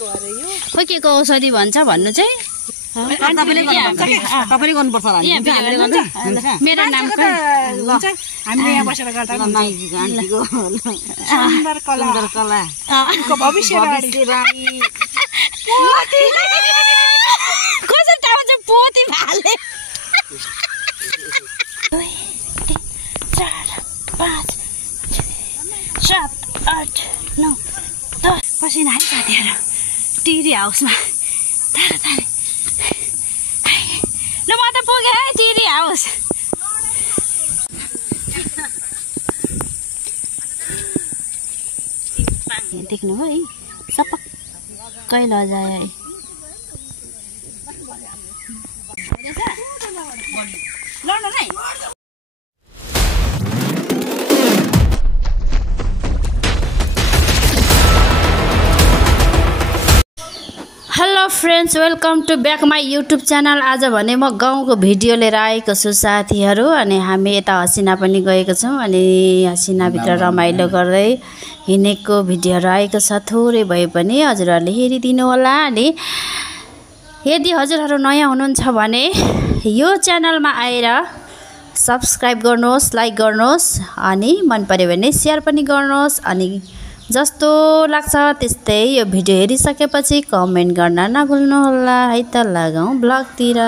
खोइ के को औषधि भन्छ भन्नु चाहिँ मेरो नाम हामीले यहाँ बसेर गर्दा सुन्दर कलाको भविष्यवाणी कसरी थाहा हुन्छ पोती भाले 2 3 4 5 7 8 9 10 पसिना है साथीहरु टिरी हाउसमा तारा ल म त पुगे है टिरी हाउस देख्नु है सपक्कै लजाए है hello friends welcome to back my YouTube channel. आज भने म गाउँको भिडियो लिएर आएको छु साथीहरू। अनि हामी यता हसिना पनि गएको छौँ अनि हसिनाभित्र रमाइलो गर्दै हिँडेको भिडियोहरू आएको छ। थोरै भए पनि हजुरहरूले हेरिदिनु होला। अनि यदि हजुरहरू नयाँ हुनुहुन्छ भने यो च्यानलमा आएर सब्सक्राइब गर्नुहोस्, लाइक गर्नुहोस् अनि मन पर्यो भने सेयर पनि गर्नुहोस्। अनि जस्तो लाग्छ त्यस्तै यो भिडियो हेरिसकेपछि कमेन्ट गर्न नभुल्नुहोला है त। लगाउँ ब्लगतिर।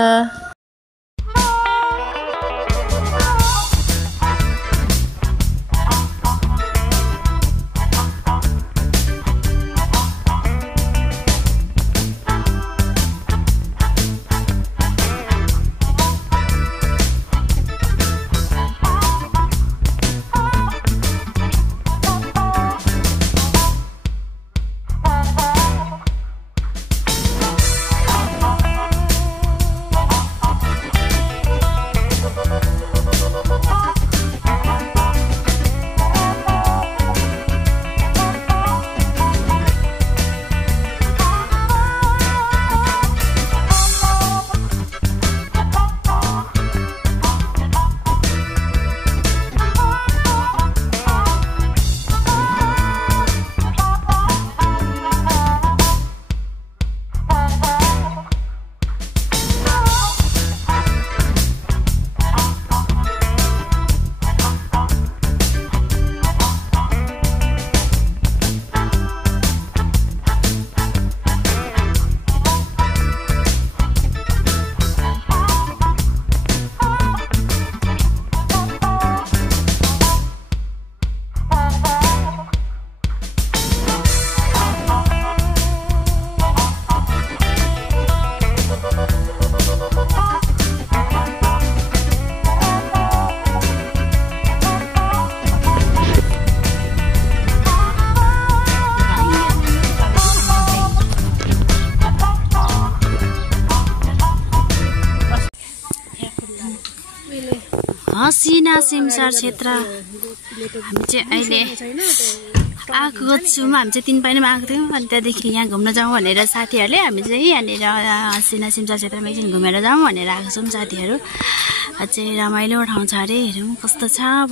हसिना सिमसार क्षेत्र हामी चाहिँ अहिले आएको छौँ। हामी चाहिँ 3 पाइनेमा आएको थियौँ अनि त्यहाँदेखि यहाँ घुम्न जाउँ भनेर साथीहरूले हामी चाहिँ यहाँनिर हसिना सिमसार क्षेत्रमा एकछिन घुमेर जाउँ भनेर आएको छौँ साथीहरू। अझै रमाइलो ठाउँ छ अरे, हेरौँ कस्तो छ। अब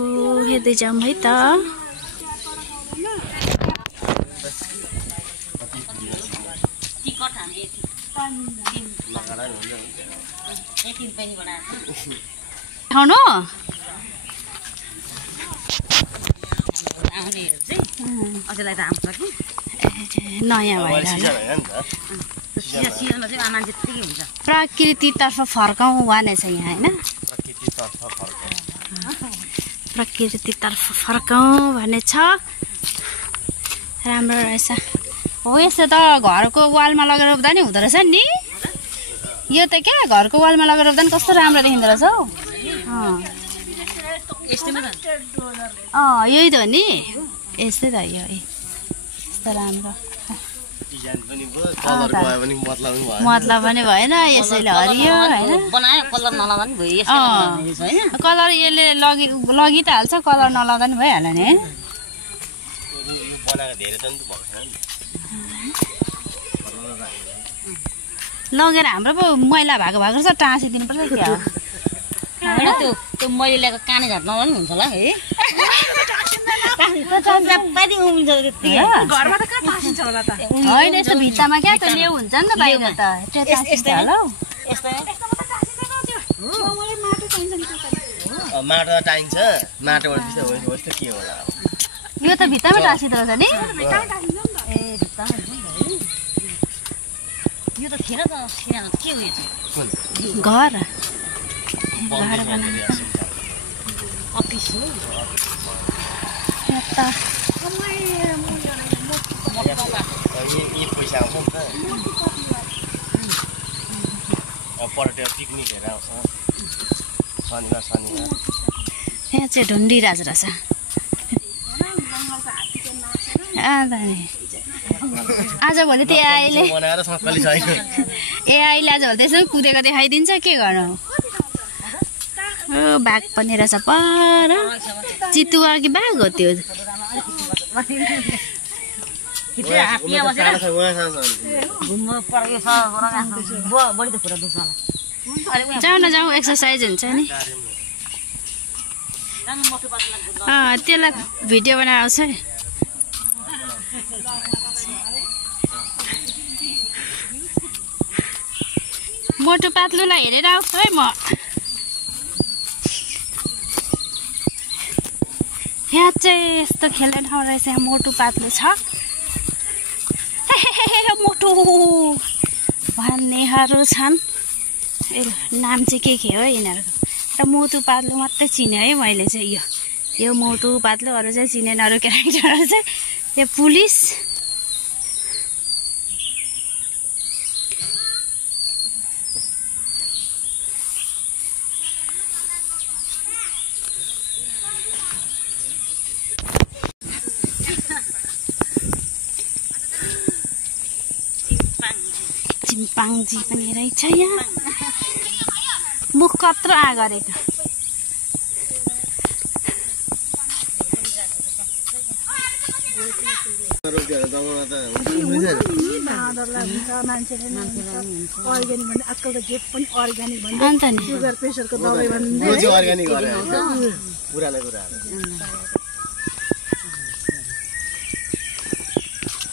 हेर्दै जाउँ है त। खाउनु नयाँ भएर प्रकृतितर्फ फर्काउँ भने छ यहाँ होइन। प्रकृतितर्फ फर्काउँ भन्ने छ। राम्रो रहेछ हो। यस्तो त घरको वालमा लगेर रोप्दा नि हुँदो रहेछ नि। यो त क्या घरको वालमा लगेर रोप्दा नि कस्तो राम्रो देखिँदो रहेछ हौ। यही त हो नि, यस्तै त यो यस्तो राम्रो मतलब पनि भएन यसैले हरियो होइन। कलर यसले लगी त हाल्छ, कलर नलाउँदा नि भइहाल्यो नि। लगेर हाम्रो पो मैला भएको छ टाँसिदिनु पर्छ क्या। त्यो मैले ल्याएको काने झाट्न पनि हुन्छ होला है। घरमा त कहाँ टाँसिन्छ होला त होइन यस्तो भित्तामा क्या त लेउ हुन्छ नि त बाहिर त त्यो टाँसिन्छ होला हौ माटो टाइन्छ माटोबाट त्यस्तो हो यस्तो के होला यो त भित्तामा टाँसिँदो रहेछ नि यो त थिएन त के उयो घर अफिस हो यी पैसा आउँछ नि त पर्यटक पिकनिक हेरेर आउँछ शनिबार यहाँ चाहिँ ढुन्डिरहेछ रहेछ आजभोलि त्यो आइले बनाएर सक्कली छैन ए आइले आजभोलि त्यसो कुदेको देखाइदिन्छ के गर्नु बाघ पनि रहेछ पर चितुवा कि बाघ हो त्यो जाऊ न जाऊ एक्सर्साइज हुन्छ नि त्यसलाई भिडियो बनाएर आउँछ है मोटो पातलुलाई हेरेर आउँछु है म यहाँ चाहिँ यस्तो खेल्ने ठाउँ रहेछ यहाँ मोटो पातलो छ मोटो भन्नेहरू छन् नाम चाहिँ के हो यिनीहरूको त मोटो पातलो मात्रै चिने है मैले चाहिँ यो मोटो पातलो अरू चाहिँ चिनेन अरू क्यारेक्टरहरू चाहिँ यो पुलिस चिम्पाङ्जी पनि रहेछ यहाँ मुख कत्रो आ गरेको अन्त नि सुगर प्रेसरको दबाई भन्ने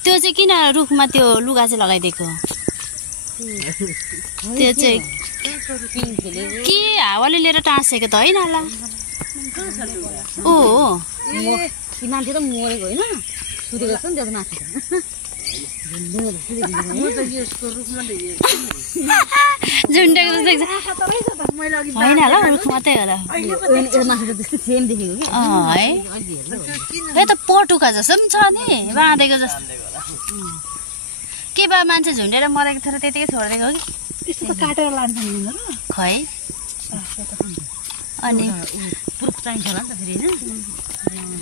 त्यो चाहिँ किन रुखमा त्यो लुगा चाहिँ लगाइदिएको त्यो चाहिँ के हावाले लिएर टाँसेको त होइन होला ओ मान्छे त मरेको होइन सुतेको छ नि त्यो माथि झुन्डेको जस्तो देख्छ होइन होला रुख मात्रै होला सेम देखेको कि है यो त पटुका जस्तो पनि छ नि बाँधेको जस्तो के बा मान्छे झुन्डेर मरेको थियो र त्यतिकै छोडिदिएको हो कि त्यस्तो काटेर लान्छ नि खै अनि प्रुफ चाहिन्छ होला नि त फेरि होइन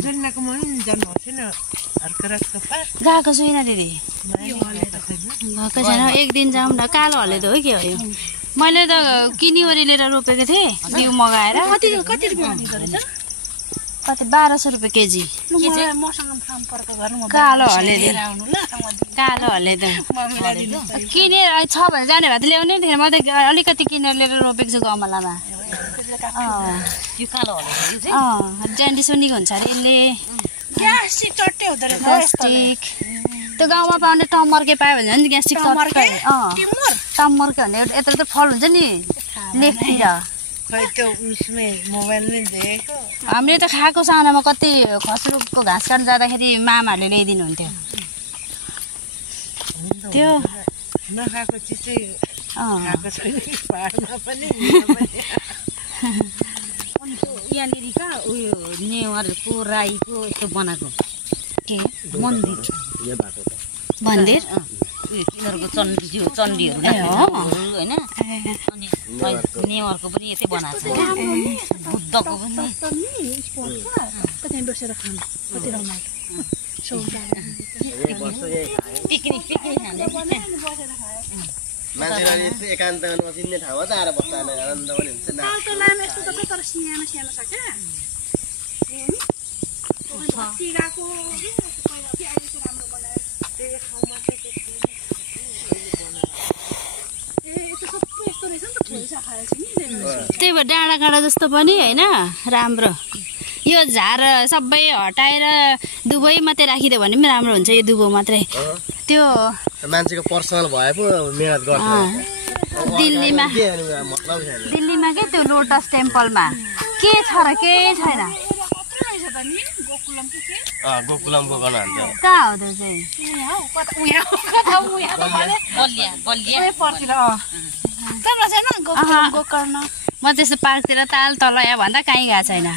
जन्मेको मन जन्म छैन गएको छुइनँ दिदी गएको छैन एक दिन जाउँ न कालो हले त हो के हो यो मैले त किनिवरी लिएर रोपेको थिएँ बिउ मगाएर कति रुपियाँ रहेछ कति 1200 रुपियाँ केजी मसँग सम्पर्क गर्नु कालो हले आउनु ल कालो हले त किनेर छ भने जाने भए त ल्याउने थिएन म त अलिकति किनेर लिएर रोपेको छु गमलामा यो कालो होला ज्यान्डिस पनि हुन्छ अरे यसले ग्यास्ट्रिक चट्टै हुँदो रहेछ ग्यास्ट्रिक त्यो गाउँमा पाउने टमर्के पायो भने झन् ग्यास्ट्रिक टमर्के भने यत्रो त फल हुन्छ नि लेफ्टतिर खै त्यो उसमै मोबाइलमै देखेको हामीले त खाएको सानामा कति खसरुको घाँस काट्न जाँदाखेरि मामाहरूले ल्याइदिनु हुन्थ्यो त्यो नखाएको चिज चाहिँ खाएको छैन पाहाडमा पनि यहाँनिर कहाँ उयो नेवारको राईको यस्तो बनाएको के मन्दिर मन्दिर यिनीहरूको चण्डीहरू होइन अनि नेवारको पनि यतै बनाएको छ बुद्धको पनि त्यहाँ बसेर खानु कति रमाइलो पिकनिक खाने मान्छेलाई यस्तो एकान्तमा नचिन्ने ठाउँमा त आएर बस्दा आनन्द पनि हुन्छ नि त्यो लाम यस्तो त तर सानो सानो छ क्या टिकाको राम्रो बनाएर त्यो ठाउँमा चाहिँ यस्तो सबै यस्तो रहेछ नि त फुल्छ खाएछ नि त्यही भएर डाँडा काँडा जस्तो पनि होइन राम्रो यो झार सबै हटाएर दुबई मात्रै राखिदियो भने पनि राम्रो हुन्छ यो दुबो मात्रै त्यो मान्छेको पर्सनल भए पो मेहनत गर्छ दिल्लीमा मतलब छैन दिल्लीमा के त्यो लोटस टेम्पलमा के छ र केही छैन गोकुलमको गर्न हान्छ कहाँ हो त्यो चाहिँ म त्यस्तो पार्कतिर ताल तल या भन्दा कहीँ गएको छैन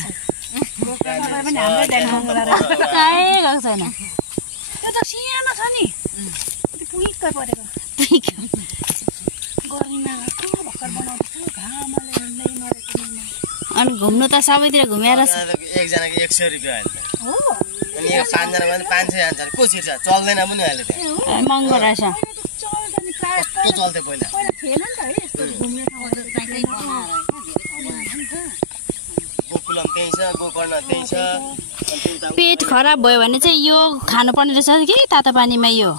कहीँ गएको छैन अनि घुम्नु त सबैतिर घुमेर एकजनाको 100 रुपियाँ अहिले हो अनि यो 5 जना भने 500 हान्छ को छिर्छ चल्दैन पनि अहिले त्यहाँ महँगो रहेछ कस्तो चल्थ्यो पहिला गोकुलम त्यही छ गोकर्ण त्यही छ पेट खराब भयो भने चाहिँ यो खानुपर्ने रहेछ कि तातो पानीमा यो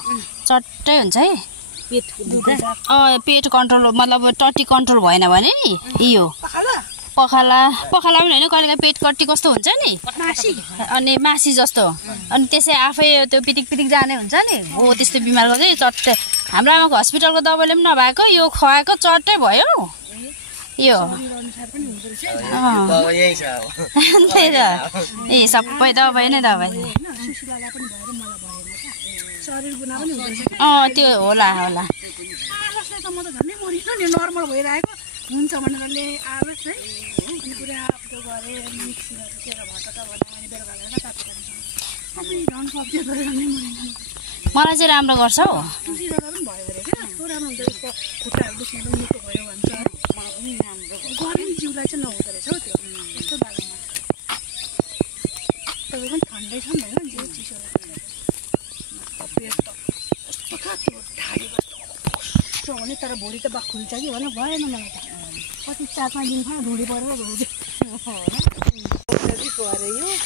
चट्टै हुन्छ है पेट कन्ट्रोल मतलब टट्टी कन्ट्रोल भएन भने नि यो पखाला पनि होइन कहिले पेट कट्टी कस्तो हुन्छ नि अनि मासी जस्तो अनि त्यसै आफै त्यो पिटिक जाने हुन्छ नि हो त्यस्तो बिमार गर्दै चट्टै हाम्रो आमाको हस्पिटलको दबाईले पनि नभएको यो खुवाएको चट्टै भयो यो यही छ त्यही त ए सबै दबाई नै दबाई त्यो होला नर्मल भइरहेको हुन्छ भनेर ले आवेश है अनि पुरा त्यो गरे मिक्स गरेर भटका बनाउने बेलुका बेलुका तातो सबै रन सब्जी गरेर नि मलाई चाहिँ राम्रो गर्छ हौ खुसी जग्गा पनि भयो रे के कस्तो राम्रो हुन्छ यसको खुट्टाहरु दुख्ने पनि निको भयो भन्छ मलाई पनि राम्रो गर्मी जिउलाई चाहिँ नहुँदो रहेछ हौ त्यो यस्तो बारेमा तपाईँ पनि ठन्डै छ नि हैन जिउ चिसो लाग्छ पेट त कस्तो खायो ढाडी कस्तो भने तर भोलि त खुल्छ कि भने भएन मलाई त कति 4-5 दिन भयो ढुडी परेर भोलि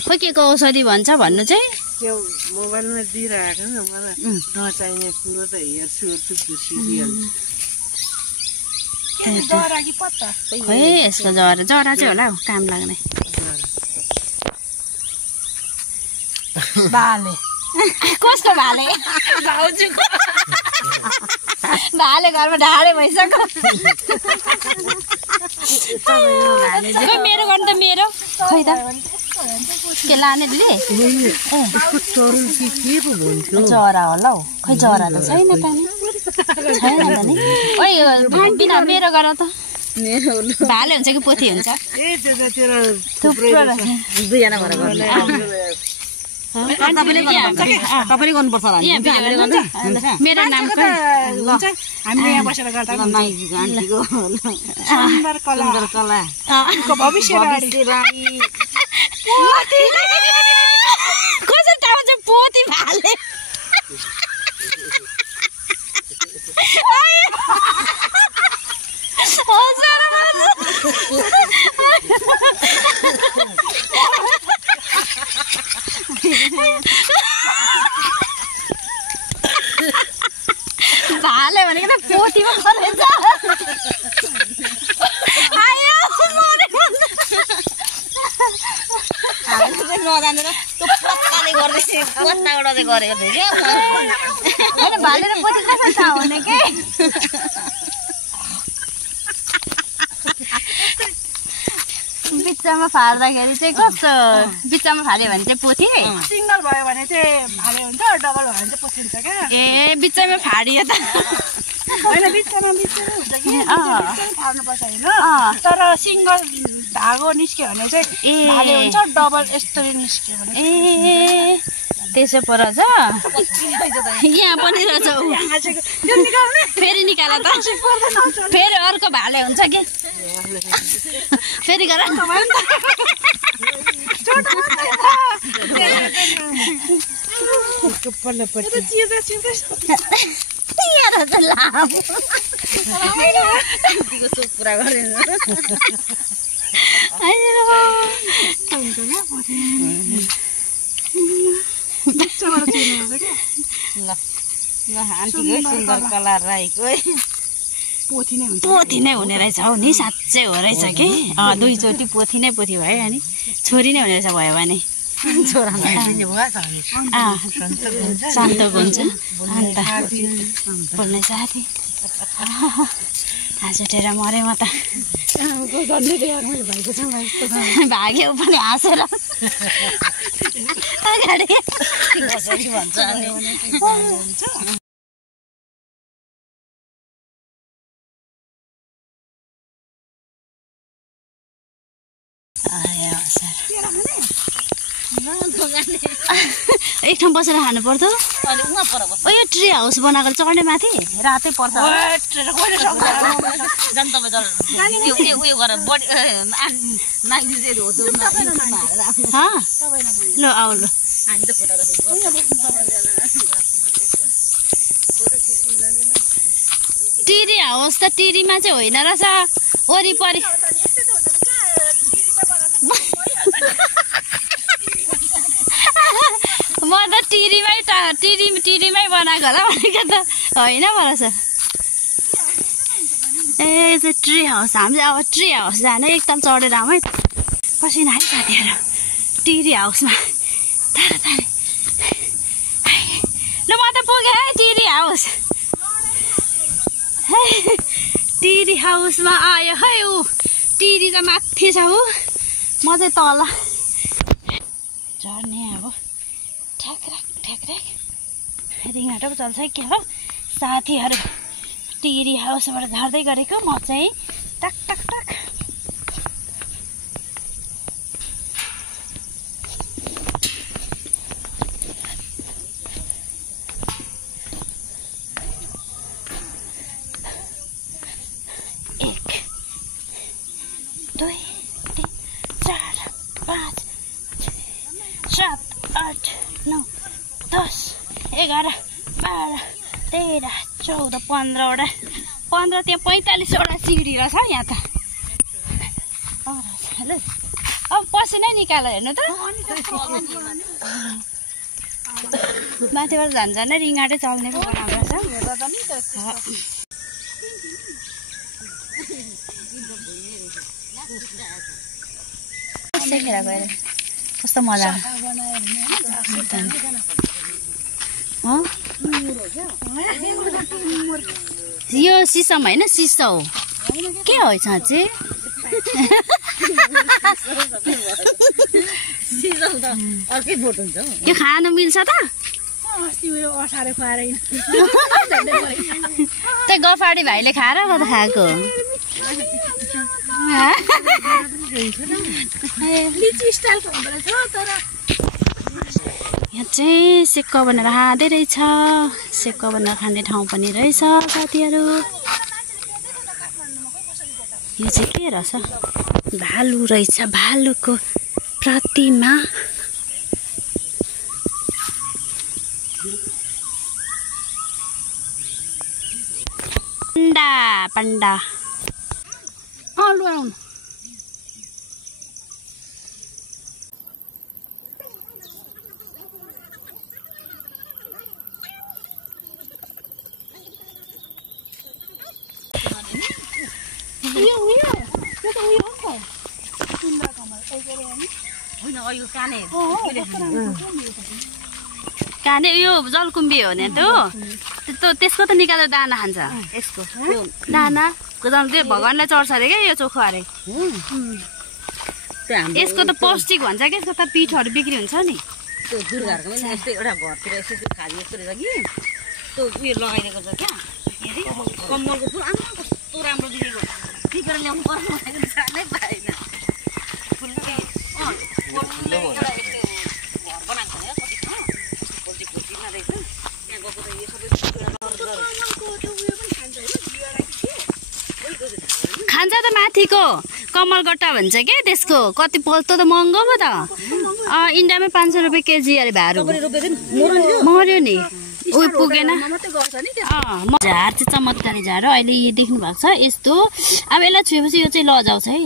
खोइ के को औषधि भन्छ भन्नु चाहिँ त्यो मोबाइलमा दिइरहेको न मलाई नचाहिने कुरो त हेर्छु घुसिदिइहाल्छु खै यसको जरा चाहिँ होला हौ काम लाग्ने भाले कसको भाले भाउजूको भाले घरमा ढाडे भइसक्यो खै मेरो गर्नु त मेरो खै त के लाने दिदी जरा होला हौ खै जरा त छैन पानी छैन भने ओइ बिना मेरो गर त भाले हुन्छ कि पोथी हुन्छ थुप्रो दुईजना भएर गर्ने तपाईले गर्नुपर्छ होला मेरो नाम खै हामीले यहाँ बसेर गर्दा सुन्दर कला भविष्यवाणी कसरी थाहा हुन्छ पोथी भाले भाले भनेको त पोथीमा खलेछ आयो नजानेर त्यो पत्ताले गर्दैछ पत्ताबाट चाहिँ गरेको थियो क्या भाले र पोथी कसरी थाहा हुने के बिचमा फाल्दाखेरि चाहिँ कस्तो बिचमा फाल्यो भने चाहिँ पोथी सिंगल भयो भने चाहिँ भाले हुन्छ डबल भयो भने चाहिँ पोथी हुन्छ क्या ए बिचमा फाडियो त होइन बिचमा हुन्छ कि फाल्नुपर्छ होइन तर सिंगल धागो निस्क्यो भने चाहिँ भाले हुन्छ डबल यस्तरी निस्क्यो भने ए त्यसो पो रहेछ यहाँ पनि रहेछ फेरि निकाल त फेरि अर्को भाले हुन्छ कि फेरि गर पुरा गरेर सुन्दर कला राईको पोथी नै हुने रहेछ हौ नि साँच्चै हो रहेछ कि दुईचोटि पोथी नै पोथी भयो अनि छोरी नै हुने रहेछ भयो भने सन्तोक हुन्छ अन्त बोल्ने साथी हाँस उठेर मरे म त भाग्यो पनि हाँसेर अगाडि कसरी भन्छ एक ठाउँ बसेर खानु पर्छ। यो ट्री हाउस बनाएको चढ्ने माथि रातै पर्छ। ल आऊ ल टिरी हाउस त टिरीमा चाहिँ होइन रहेछ वरिपरि म त टिरीमै बनाएको होला भनेको त होइन रहेछ। ए चाहिँ ट्री हाउस हामी अब ट्री हाउस जाने एकताल चढेर आउँ है त पसिना है साथीहरू टिरी हाउसमा तारा ल म त पुगेँ है टिरी हाउस टिरी हाउसमा आयो है ऊ टिरी त माथि छ ऊ म चाहिँ तल चढ्ने अब ठ्याक्राक रिङाटो पो चल्छ के हो साथीहरू टिरी हाउसबाट झर्दै गरेको म चाहिँ टक टक टक एक दुई तिन चार पाँच 7 8 9 10 11 12 13 14 15वटा 15 त्यहाँ 45वटा सिडी रहेछ यहाँ त अब पसिनै निकाल हेर्नु त माथिबाट झन् रिङाटै चल्ने बनाएको रहेछ। सेकेर गएर कस्तो मजा यो सिसम होइन सिसो हो के हो साँच्चै यो खानु मिल्छ त त्यही गफाडी भाइले खाएर कता खाएको यहाँ चाहिँ सेक्क बनाएर खाँदै रहेछ सेक्क बनाएर खाने ठाउँ पनि रहेछ साथीहरू। यो चाहिँ के रहेछ भालु रहेछ भालुको प्रतिमा पण्डा पण्डा लु आउनु काने यो जलकुम्बी हो नि त्यसको त निकालेर दाना खान्छ यसको दाना त्यो भगवानलाई चढ्छ अरे क्या यो चोखो अरे यसको त पौष्टिक भन्छ कि यसको त पिठोहरू बिक्री हुन्छ नि त्यो दुर्गाहरूको पनि यस्तै एउटा घरतिर यसो खाली यस्तो रहेछ कि त्यो उयो लगाइदिएको छ क्या के अरे कम्मलको फुल आमा कस्तो राम्रो देखेको टिपेर ल्याउनु पर्छ भनेको जानै पाएन खान्छ त माथिको कमलगट्टा भन्छ क्या त्यसको कति पल्तो त महँगो पो त इन्डियामै 500 रुपियाँ केजी अरे भारू मर्यो नि उयो पुगेन झार चाहिँ चमत्कारी झार अहिले देख्नु भएको छ यस्तो अब यसलाई छुएपछि यो चाहिँ लजाउँछ है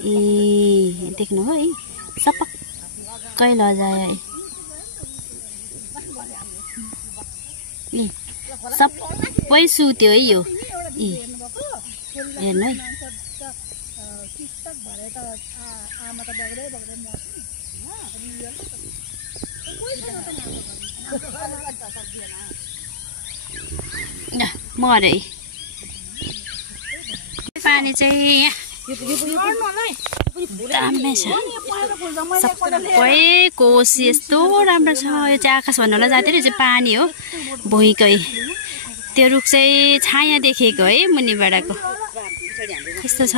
ए देख्नु हो है सपक्कै लजायो है सबै सुत्यो है यो हेर्नु है मरे पानी चाहिँ दामी छ सबै कोसी यस्तो राम्रो छ यो चाहिँ आकाश भन्नुलाई जाँदै रहेछ पानी हो भुइँकै त्यो रुख चाहिँ छाया देखेको है मुनिबाटको यस्तो छ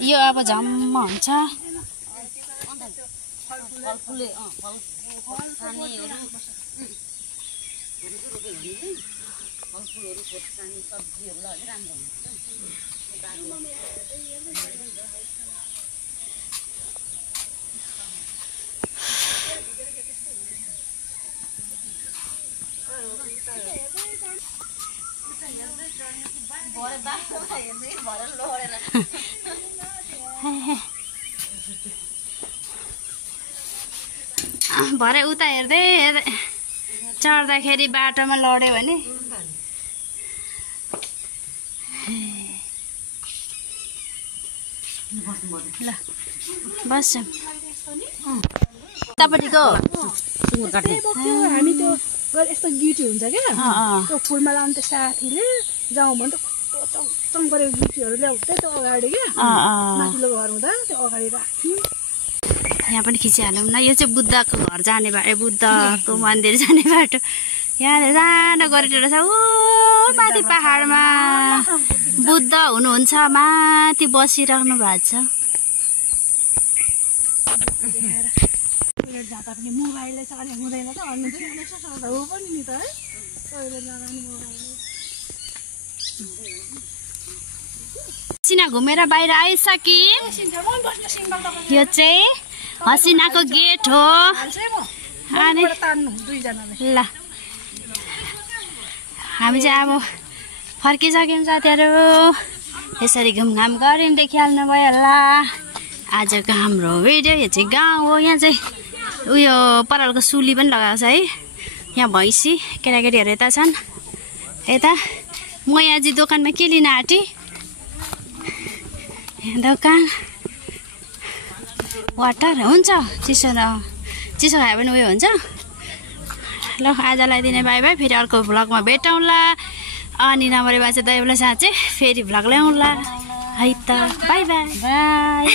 यो अब झम्म हुन्छ भरे उता हेर्दै चढ्दाखेरि बाटोमा लड्यो भने ल बस उतापट्टिको हामी त्यो यस्तो गिटी हुन्छ क्या त्यो फुलमा लाउनु त्यो साथीले जाउँ भने त गरेको गिटीहरू ल्याउँदै त्यो अगाडि क्या माथिल्लो घर हुँदा त्यो अगाडि राख्थ्यौँ यहाँ पनि खिचिहालौँ न यो चाहिँ बुद्धको घर जाने बाटो बुद्धको मन्दिर जाने बाटो यहाँ सानो गरेर छ ऊ माथि पहाडमा बुद्ध हुनुहुन्छ माथि बसिराख्नु भएको छ जाँदा पनि मोबाइलले चले हुँदैन त अन्य हो पनि नि त है टोइलेट जाँदा पनि मोबाइल हसिना घुमेर बाहिर आइसक्यौँ यो चाहिँ हसिनाको गेट हो अनि ल हामी चाहिँ अब फर्किसक्यौँ साथीहरू यसरी घुमघाम गऱ्यौँ देखिहाल्नु भयो होला आजको हाम्रो भिडियो यो चाहिँ गाउँ हो यहाँ चाहिँ उयो परालको सुली पनि लगाएको छ है यहाँ भैँसी केटाकेटीहरू यता छन् यता म यहाँ चाहिँ दोकानमा के लिन आँटेँ दोकान वाटर हुन्छ चिसो चिसो खायो भने उयो हुन्छ ल आजलाई दिने बाई बाई फेरि अर्को भ्लगमा भेटौँला अनि नम्बरी बाजे दैवलाई साँच्चै फेरि भ्लग ल्याउँला है त बाई बाई बाई